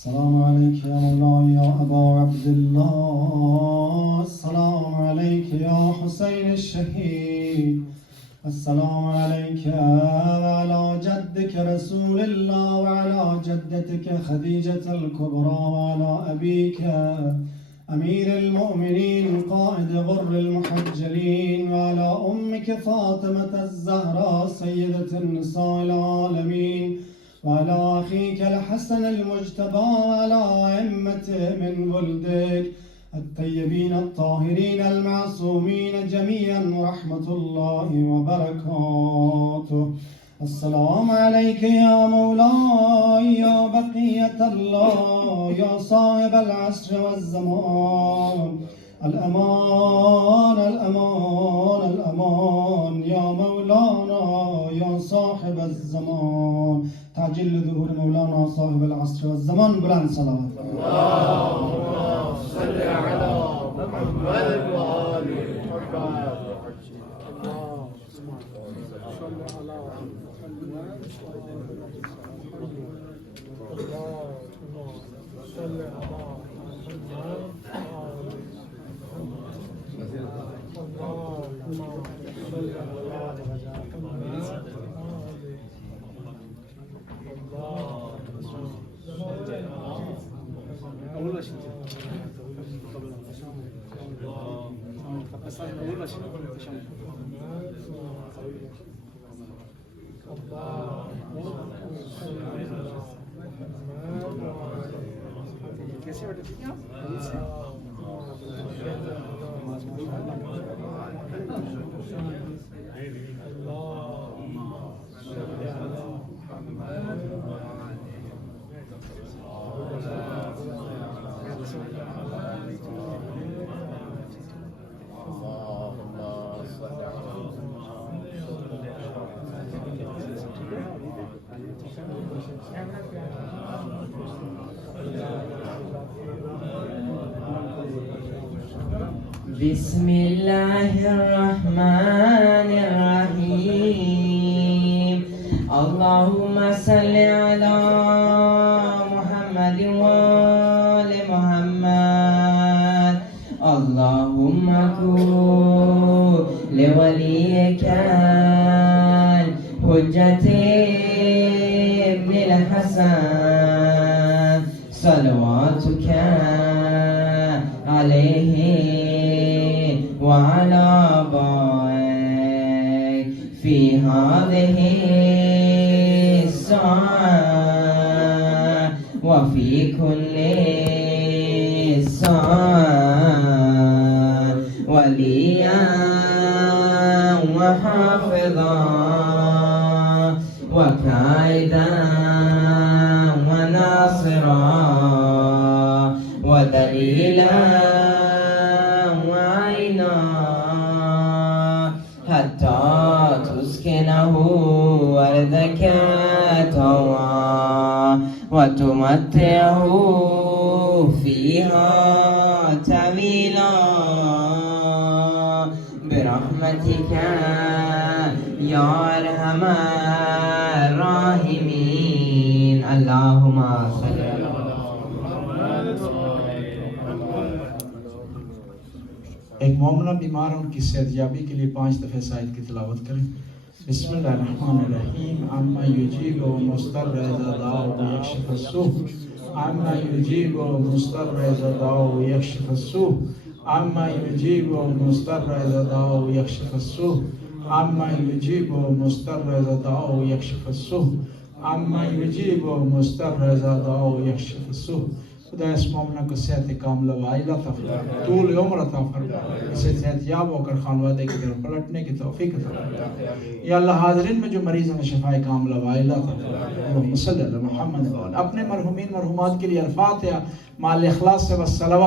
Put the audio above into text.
السلام عليك يا مولاي يا أبا عبد الله. السلام عليك يا حسين الشهيد. السلام عليك وعلى جدك رسول الله وعلى جدتك خديجة الكبرى وعلى أبيك أمير المؤمنين قائد غر المحجلين وعلى أمك فاطمة الزهراء سيدة النساء العالمين وعلى أخيك الحسن المجتبى وعلى أئمة من ولدك الطيبين الطاهرين المعصومين جميعا ورحمة الله وبركاته. السلام عليك يا مولاي يا بقية الله يا صاحب العصر والزمان. الأمان الأمان الأمان يا مولانا يا صاحب الزمان. تعجل ظهور مولانا صاحب العصر والزمان. بلند صلوات. اللهم صل على محمد وآله بسم الله الرحمن الرحيم. اللهم صل على محمد وآل محمد. اللهم كن لوليك الحجة ابن الحسن صلواتك عليه وعلى آبائك في هذه الساعة وفي كل ساعة وليا وحافظا وكائدا وناصرا ودليلا حتى تسكنه أرضك طوعا وتمتعه فيها طويلا برحمتك يا أرحم الراحمين. اللهم صل على एक मोमना बीमार उनकी सेहतयाबी के लिए 5 दफ़े साइद की तिलावत करें। बिस्मिल्लाहिर्रहमानिर्रहीम। अम्मा युजीबु मुस्तर्र इज़ा दअा व यक्शिफु अस्सूअ। अम्मा युजीबु मुस्तर्र इज़ा दअा व यक्शिफु अस्सूअ। अम्मा युजीबु मुस्तर्र इज़ा दअा व यक्शिफु अस्सूअ। अम्मा युजीबु मुस्तर्र इज़ा दअा व यक्शिफु अस्सूअ। अम्मा युजीबु मुस्तर्र इज़ा दअा व यक्शिफु अस्सूअ। खुदा इस मोमना को सेहत कामिला व आजिला अता फरमा, तूल उम्र अता फरमा, इसे सेहतयाब होकर खानवादे की तरफ पलटने की तौफीक अता फरमा। या अल्लाह हाज़रीन में जो मरीज़ हैं शिफाए कामिला व आजिला अता फरमा। अल्लाहुम्मा सल्लि अला मुहम्मद। अपने मरहुमीन मरहुमात के लिए अल-फातिहा माल इखलास से वस्सलावत।